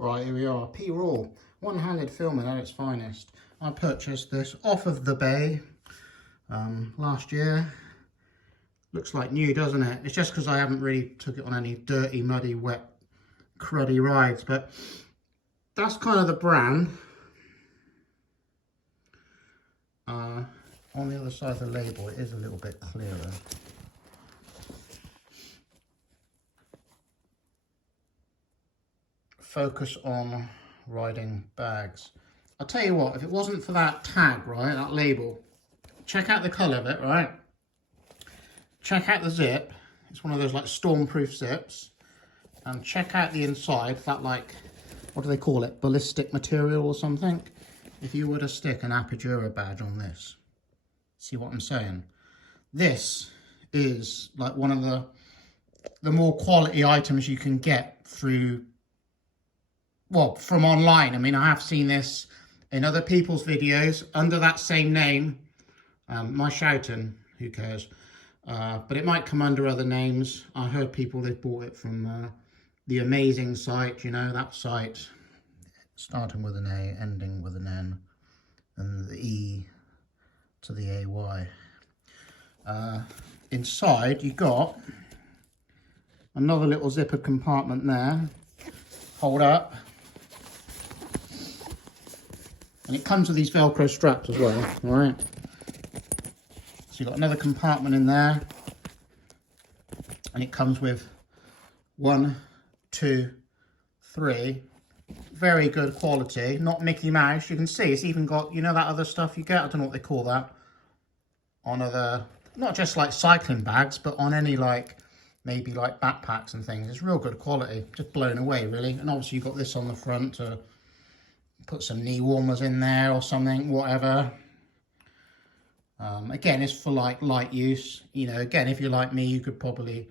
Right, here we are, P-Raw, one-handed filming at its finest. I purchased this off of the bay last year. Looks like new, doesn't it? It's just because I haven't really took it on any dirty, muddy, wet, cruddy rides, but that's kind of the brand. On the other side of the label, it is a little bit clearer. Focus on riding bags. I'll tell you what, if it wasn't for that tag, right, that label, check out the colour of it, right? Check out the zip. It's one of those like stormproof zips. And check out the inside, that like, what do they call it? Ballistic material or something? If you were to stick an Apogura badge on this, see what I'm saying? This is like one of the more quality items you can get through, well, from online. I mean, I have seen this in other people's videos under that same name. My shouting, who cares? But it might come under other names. I heard people, they've bought it from the amazing site, you know, that site, starting with an A, ending with an N, and the E to the AY. Inside, you got another little zippered compartment there. Hold up. And it comes with these Velcro straps as well, all right? So you've got another compartment in there. And it comes with 1, 2, 3. Very good quality, not Mickey Mouse. You can see it's even got, you know, that other stuff you get, I don't know what they call that, on other, not just like cycling bags, but on any like, maybe like backpacks and things. It's real good quality, just blown away really. And obviously you've got this on the front to put some knee warmers in there or something, whatever. Again, it's for like light use. You know, again, if you're like me, you could probably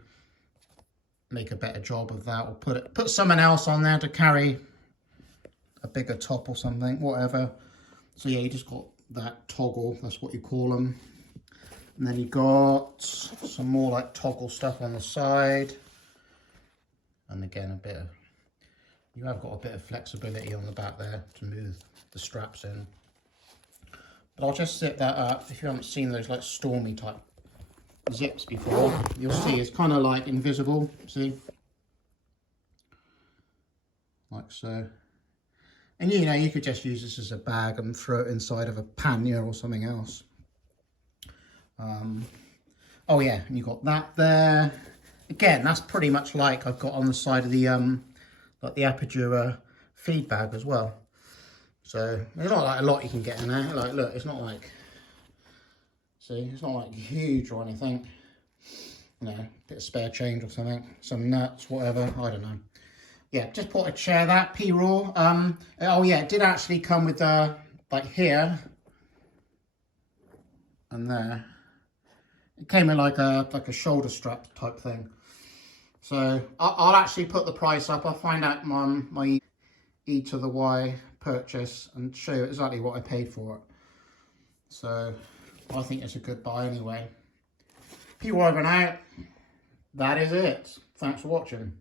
make a better job of that, or put someone else on there to carry a bigger top or something, whatever. So yeah, you just got that toggle, that's what you call them. And then you got some more like toggle stuff on the side. And again, you have got a bit of flexibility on the back there to move the straps in. But I'll just zip that up. If you haven't seen those like Stormy type zips before, you'll see it's kind of like invisible, see? Like so. And you know, you could just use this as a bag and throw it inside of a pannier or something else. Oh yeah, and you got that there. Again, that's pretty much like I've got on the side of the like the Apogura feed bag as well. So there's not like a lot you can get in there. Like, look, it's not like, see, it's not like huge or anything. You know, bit of spare change or something, some nuts, whatever, I don't know. Yeah, just thought I'd share that, P-Raw. Oh yeah, it did actually come with like here and there. It came in like a shoulder strap type thing. So I'll actually put the price up. I'll find out my E to the Y purchase and show you exactly what I paid for it. So I think it's a good buy anyway. P-Raw over and out. That is it. Thanks for watching.